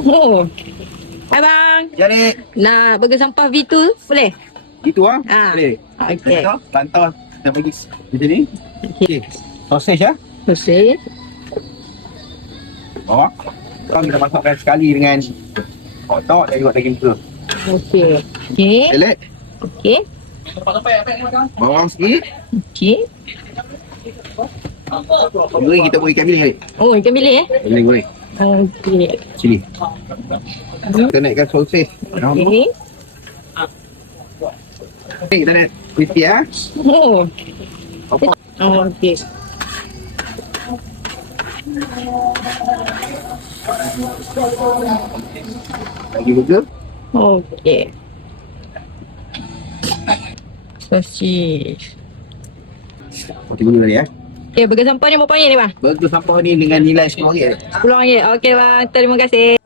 Oh. Hai bang. Jadi, Nak burger sampah V2 boleh? itu ah. Ah. Boleh. Okey. Pantau kita bagi di sini. Okey. Sausage ya. Okey. Bawang. Kita masukkan sekali dengan otak dan juga daging muka. Okey. Okey. Select. Okey. Bawang sikit. Okey. Goreng kita boleh ikan bilis ni. Oh, ikan bilis Boleh goreng. Okey. Sini. Kita naikkan sausage. Okey. Okey, kita naik crispy ya. Oh. Okey. Lagi burger. Okey. Sosis. Okey, dulu tadi ya. Okey, burger sampah ni berapa banyak ni bang? Burger sampah ni dengan nilai RM10. RM10. Okey bang, terima kasih.